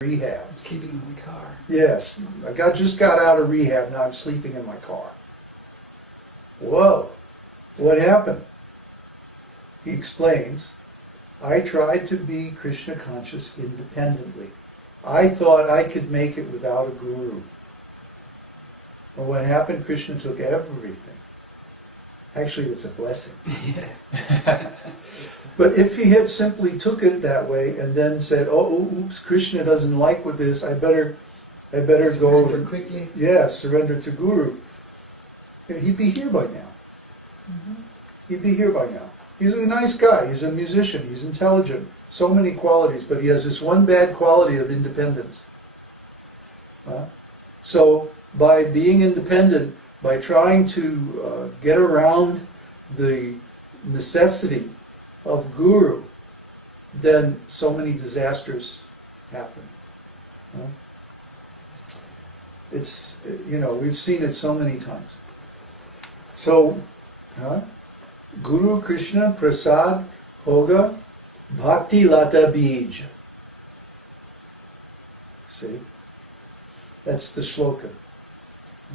rehab. I'm sleeping in my car. Yes, just got out of rehab, now I'm sleeping in my car. Whoa, what happened? He explains, I tried to be Krishna conscious independently. I thought I could make it without a guru. Well, what happened? Krishna took everything. Actually, it's a blessing. Yeah. But if he had simply took it that way and then said, "Oh, oops, Krishna doesn't like with this. I better go Surrender quickly. Yeah, surrender to Guru," he'd be here by now. Mm-hmm. He'd be here by now. He's a nice guy. He's a musician. He's intelligent. So many qualities, but he has this one bad quality of independence. So by being independent, by trying to get around the necessity of Guru, then so many disasters happen. It's, we've seen it so many times. So, Guru Krishna Prasad Hoga Bhakti Lata Bij. See? That's the shloka.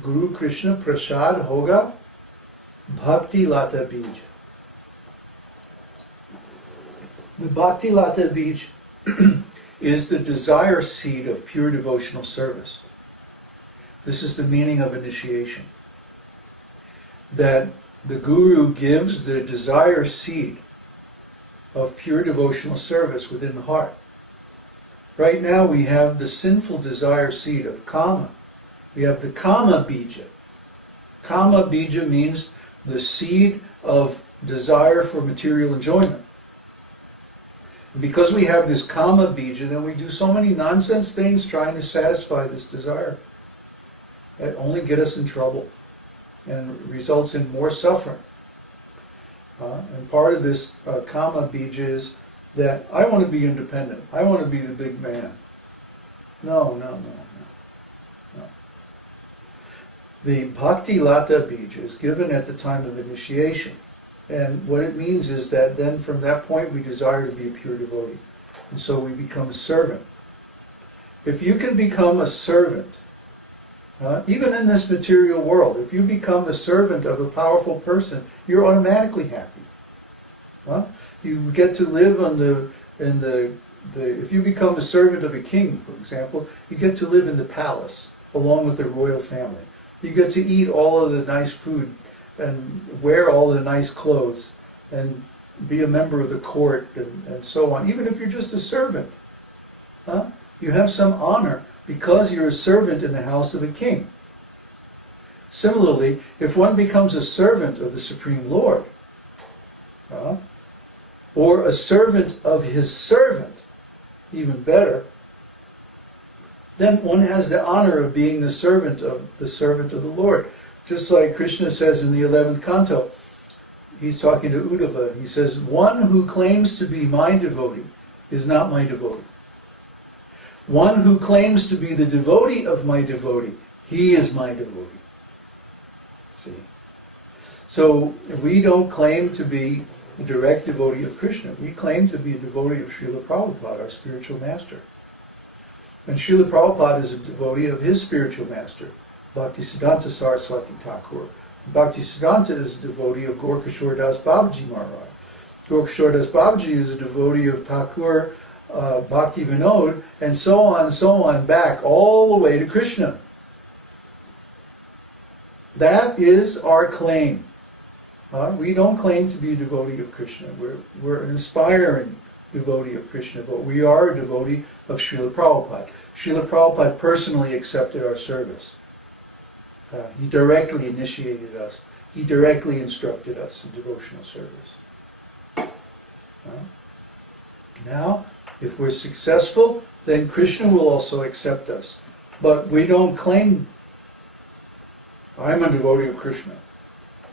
Guru Krishna Prasad Hoga Bhakti Lata Bij. The Bhakti Lata Bij is the desire seed of pure devotional service. This is the meaning of initiation. That the Guru gives the desire seed of pure devotional service within the heart. Right now we have the sinful desire seed of Kama. We have the Kama Bija. Kama Bija means the seed of desire for material enjoyment. And because we have this Kama Bija, then we do so many nonsense things trying to satisfy this desire that only get us in trouble and results in more suffering. And part of this Kama Bija is that I want to be independent. I want to be the big man. No. The Bhakti Lata Bija is given at the time of initiation. And what it means is that then from that point we desire to be a pure devotee. And so we become a servant. If you can become a servant, even in this material world, if you become a servant of a powerful person, you're automatically happy. You get to live if you become a servant of a king, for example, you get to live in the palace along with the royal family. You get to eat all of the nice food and wear all the nice clothes and be a member of the court and so on. Even if you're just a servant, you have some honor because you're a servant in the house of a king. Similarly, if one becomes a servant of the Supreme Lord, or a servant of his servant, even better, then one has the honor of being the servant of the Lord. Just like Krishna says in the 11th canto, he's talking to Uddhava, he says, one who claims to be my devotee is not my devotee. One who claims to be the devotee of my devotee, he is my devotee. See? So we don't claim to be a direct devotee of Krishna. We claim to be a devotee of Srila Prabhupada, our spiritual master. And Srila Prabhupada is a devotee of his spiritual master, Bhaktisiddhanta Saraswati Thakur. Bhaktisiddhanta is a devotee of Gaur-Kishore Das Babaji Maharaj. Gaur-Kishore Das Babaji is a devotee of Thakur Bhakti Vinod, and so on, back all the way to Krishna. That is our claim. We don't claim to be a devotee of Krishna. We're an aspiring devotee of Krishna, but we are a devotee of Srila Prabhupada. Srila Prabhupada personally accepted our service. He directly initiated us. He directly instructed us in devotional service. Now, if we're successful, then Krishna will also accept us. But we don't claim, I'm a devotee of Krishna.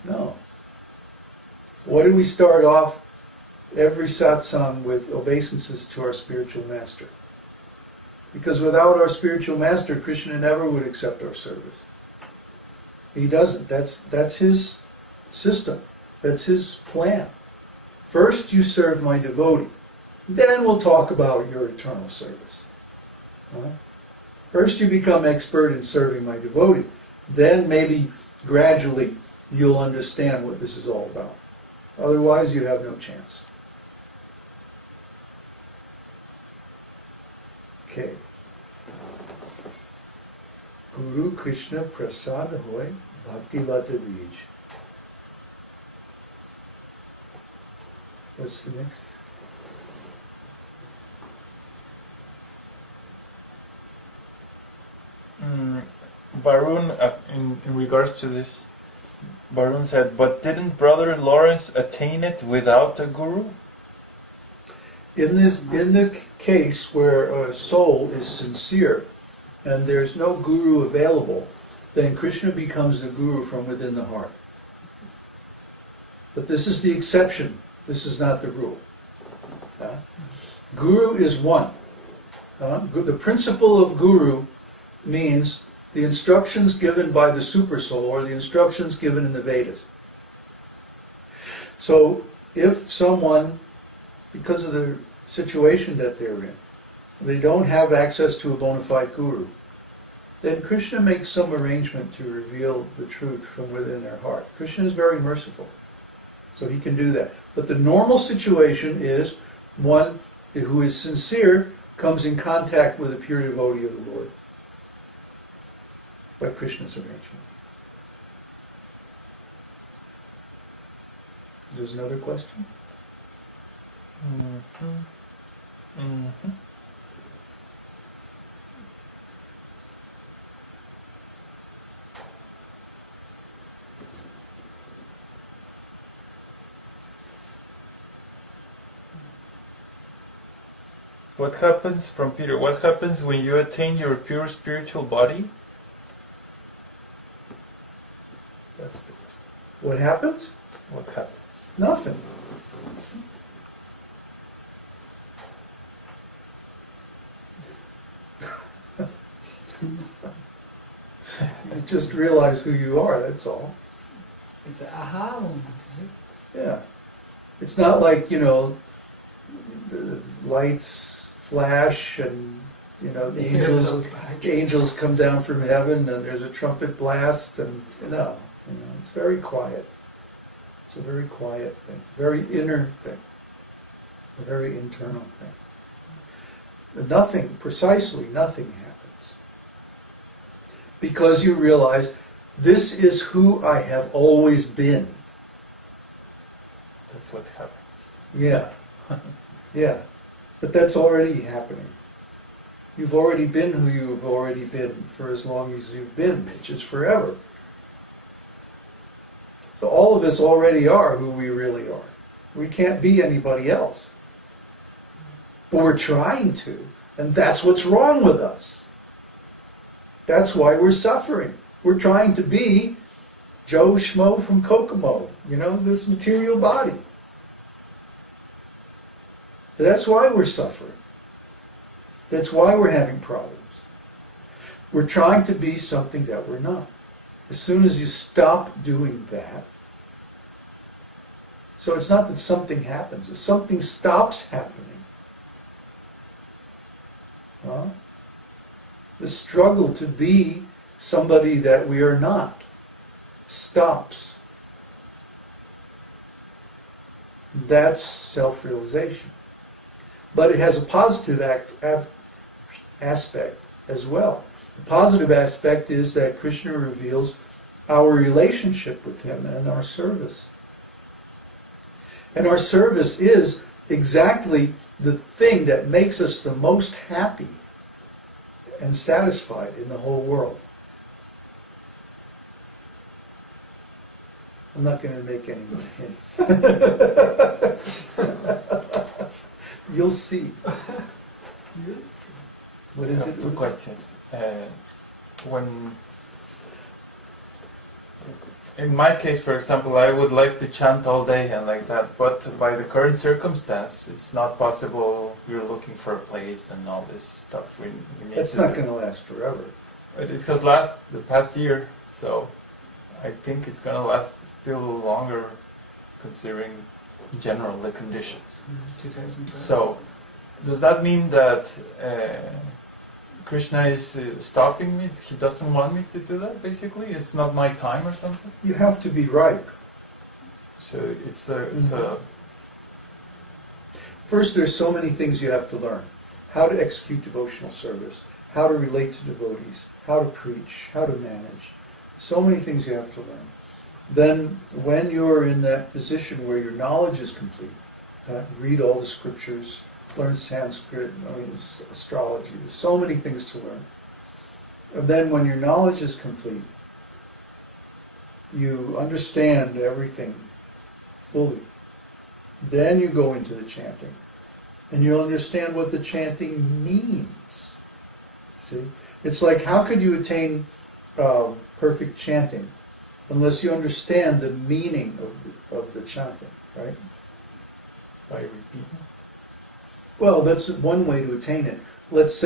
No. What do we start off every satsang with? Obeisances to our spiritual master. Because without our spiritual master, Krishna never would accept our service. He doesn't. That's his system. That's his plan. First you serve my devotee. Then we'll talk about your eternal service. First you become expert in serving my devotee. Then maybe gradually you'll understand what this is all about. Otherwise you have no chance. Okay. Guru Krishna Prasad Hoy Bhakti Lata Bij. What's the next? Varun, in regards to this, Varun said, but didn't Brother Lawrence attain it without a guru? In the case where a soul is sincere and there's no guru available, then Krishna becomes the guru from within the heart. But this is the exception. This is not the rule. Guru is one. The principle of guru means the instructions given by the super soul or the instructions given in the Vedas. So if someone, because of the situation that they're in, they don't have access to a bona fide guru, then Krishna makes some arrangement to reveal the truth from within their heart. Krishna is very merciful, so he can do that. But the normal situation is one who is sincere comes in contact with a pure devotee of the Lord by Krishna's arrangement. There's another question? What happens, from Peter, what happens when you attain your pure spiritual body? That's the question. What happens? What happens? Nothing. You just realize who you are, that's all. It's an aha moment, is it? Yeah. It's not like, the lights flash and, the angels come down from heaven and there's a trumpet blast and, it's very quiet. It's a very quiet thing, very inner thing, a very internal thing. Nothing, precisely nothing happens. Because you realize this is who I have always been. That's what happens. Yeah. Yeah. But that's already happening. You've already been who you've already been for as long as you've been, which is forever. So all of us already are who we really are. We can't be anybody else. But we're trying to, and that's what's wrong with us. That's why we're suffering. We're trying to be Joe Schmo from Kokomo, this material body. That's why we're suffering. That's why we're having problems. We're trying to be something that we're not. As soon as you stop doing that, so it's not that something happens, it's something stops happening. The struggle to be somebody that we are not stops. That's self-realization. But it has a positive aspect as well. The positive aspect is that Krishna reveals our relationship with him and our service. And our service is exactly the thing that makes us the most happy and satisfied in the whole world. I'm not going to make any more hints. You'll see. What is it? Two questions. In my case, for example, I would like to chant all day and like that, but by the current circumstance, it's not possible. We're looking for a place and all this stuff. We need That's not going to last forever. It has lasted the past year, so I think it's going to last still longer, considering in general the conditions. 2012. So, does that mean that Krishna is stopping me. He doesn't want me to do that. Basically, it's not my time or something. You have to be ripe. So it's a First, there's so many things you have to learn. How to execute devotional service, how to relate to devotees, how to preach, how to manage. So many things you have to learn. Then, when you're in that position where your knowledge is complete, read all the scriptures, learn Sanskrit, astrology, there's so many things to learn. And then when your knowledge is complete, you understand everything fully. Then you go into the chanting. And you'll understand what the chanting means. See? It's like, how could you attain perfect chanting unless you understand the meaning of the chanting, right? by repeating. Well, that's one way to attain it. Let's say